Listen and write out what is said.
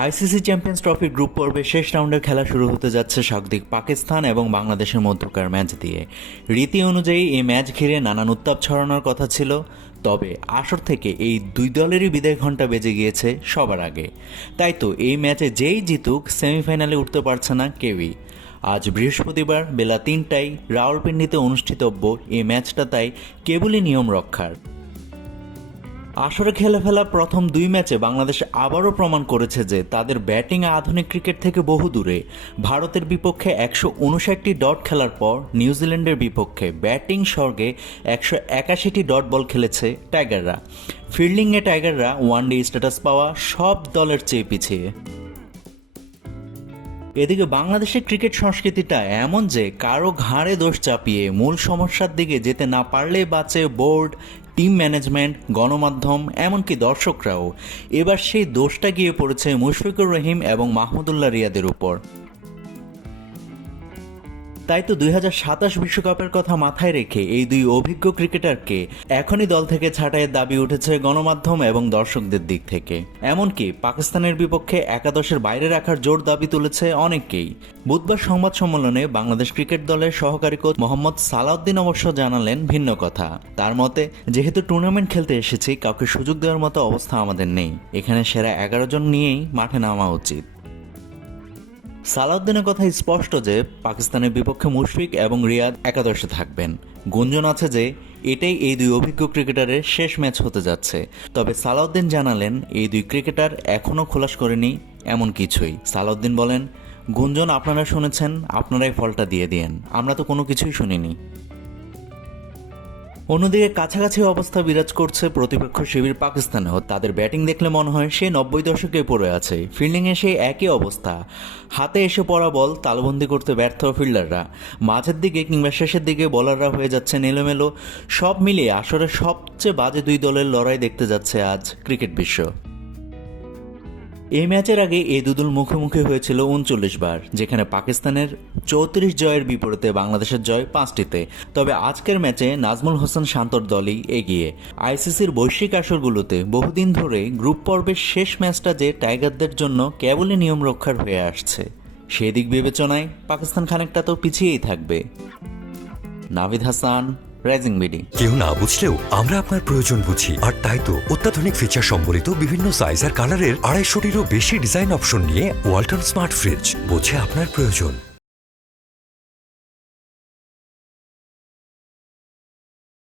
ICC champions ট্রফির group পর্বে শেষ রাউন্ডের খেলা শুরু হতে যাচ্ছে স্বাগতিক পাকিস্তান এবং বাংলাদেশের মধ্যকার ম্যাচ দিয়ে। রীতি অনুযায়ী এই ম্যাচ ঘিরে নানান উত্তাপ ছড়ানোর কথা ছিল, তবে আসর থেকে এই দুই দলেরই বিদায় ঘণ্টা বেজে গিয়েছে সবার আগে। তাই তো এই ম্যাচে যেই জিতুক সেমিফাইনালে উঠতে পারছে না কেউই। আজ বৃহস্পতিবার বেলা ৩টায় রাওয়ালপিন্ডিতে অনুষ্ঠিতব্য এই ম্যাচটা তাই কেবলই নিয়ম রক্ষার। আসরে খেলে ফেলা প্রথম দুই ম্যাচে বাংলাদেশ আবারও প্রমাণ করেছে যে তাদের ব্যাটিং আধুনিক ক্রিকেট থেকে বহু দূরে। ভারতের বিপক্ষে ১৫৯টি ডট খেলার পর নিউজিল্যান্ডের বিপক্ষে ব্যাটিং স্বর্গে ১৮১টি ডট বল খেলেছে টাইগাররা। ফিল্ডিংয়ে টাইগাররা ওয়ানডে স্ট্যাটাস পাওয়া সব দলের চেয়ে পিছিয়ে। এদিকে বাংলাদেশের ক্রিকেট সংস্কৃতিটা এমন যে কারো ঘাড়ে দোষ চাপিয়ে মূল সমস্যার দিকে যেতে না পারলেই বাঁচে বোর্ড, টিম ম্যানেজমেন্ট, গণমাধ্যম, এমনকি দর্শকরাও। এবার সেই দোষটা গিয়ে পড়েছে মুশফিকুর রহিম এবং মাহমুদুল্লাহ রিয়াদের উপর। তাই তো ২০২৭ বিশ্বকাপের কথা মাথায় রেখে এই দুই অভিজ্ঞ ক্রিকেটারকে এখনই দল থেকে ছাঁটাইয়ের দাবি উঠেছে গণমাধ্যম এবং দর্শকদের দিক থেকে। এমনকি পাকিস্তানের বিপক্ষে একাদশের বাইরে রাখার জোর দাবি তুলেছে অনেকেই। বুধবার সংবাদ সম্মেলনে বাংলাদেশ ক্রিকেট দলের সহকারী কোচ মোহাম্মদ সালাউদ্দিন অবশ্য জানালেন ভিন্ন কথা। তার মতে, যেহেতু টুর্নামেন্ট খেলতে এসেছি, কাউকে সুযোগ দেওয়ার মতো অবস্থা আমাদের নেই। এখানে সেরা ১১ জন নিয়েই মাঠে নামা উচিত। সালাউদ্দিনের কথা স্পষ্ট যে পাকিস্তানের বিপক্ষে মুশফিক এবং রিয়াদ একাদশে থাকবেন। গুঞ্জন আছে যে এটাই এই দুই অভিজ্ঞ ক্রিকেটারের শেষ ম্যাচ হতে যাচ্ছে। তবে সালাউদ্দিন জানালেন এই দুই ক্রিকেটার এখনও খোলাস করেনি এমন কিছুই। সালাউদ্দিন বলেন, গুঞ্জন আপনারা শুনেছেন, আপনারাই ফলটা দিয়ে দিয়েন, আমরা তো কোনো কিছুই শুনিনি। অন্যদিকে কাছাকাছি অবস্থা বিরাজ করছে প্রতিপক্ষ শিবির পাকিস্তানেও। তাদের ব্যাটিং দেখলে মনে হয় সে ৯০ দশকে পড়ে আছে। ফিল্ডিংয়ে সেই একই অবস্থা, হাতে এসে পড়া বল তালবন্দি করতে ব্যর্থ ফিল্ডাররা। মাঝের দিকে কিংবা শেষের দিকে বোলাররা হয়ে যাচ্ছেন এলোমেলো। সব মিলিয়ে আসলে সবচেয়ে বাজে দুই দলের লড়াই দেখতে যাচ্ছে আজ ক্রিকেট বিশ্ব। এই ম্যাচের আগে এই দুদল মুখোমুখি হয়েছিল ৩৯ বার, যেখানে পাকিস্তানের ৩৪ জয়ের বিপরীতে বাংলাদেশের জয় ৫টিতে। তবে আজকের ম্যাচে নাজমুল হোসেন শান্তর দলই এগিয়ে। আইসিসির বৈশ্বিক আসরগুলোতে বহুদিন ধরে গ্রুপ পর্বের শেষ ম্যাচটা যে টাইগারদের জন্য কেবলই নিয়ম রক্ষার হয়ে আসছে, সেদিক বিবেচনায় পাকিস্তান খানিকটা তো পিছিয়েই থাকবে। Navid Hasan, rising BD. কেউ না বুঝলেও আমরা আপনার প্রয়োজন বুঝি, আর তাই তো অত্যাধুনিক ফিচার সম্বলিত বিভিন্ন সাইজ আর কালারের ২৫০টিরও বেশি ডিজাইন অপশন নিয়ে ওয়ালটন স্মার্ট ফ্রিজ বোঝে আপনার প্রয়োজন।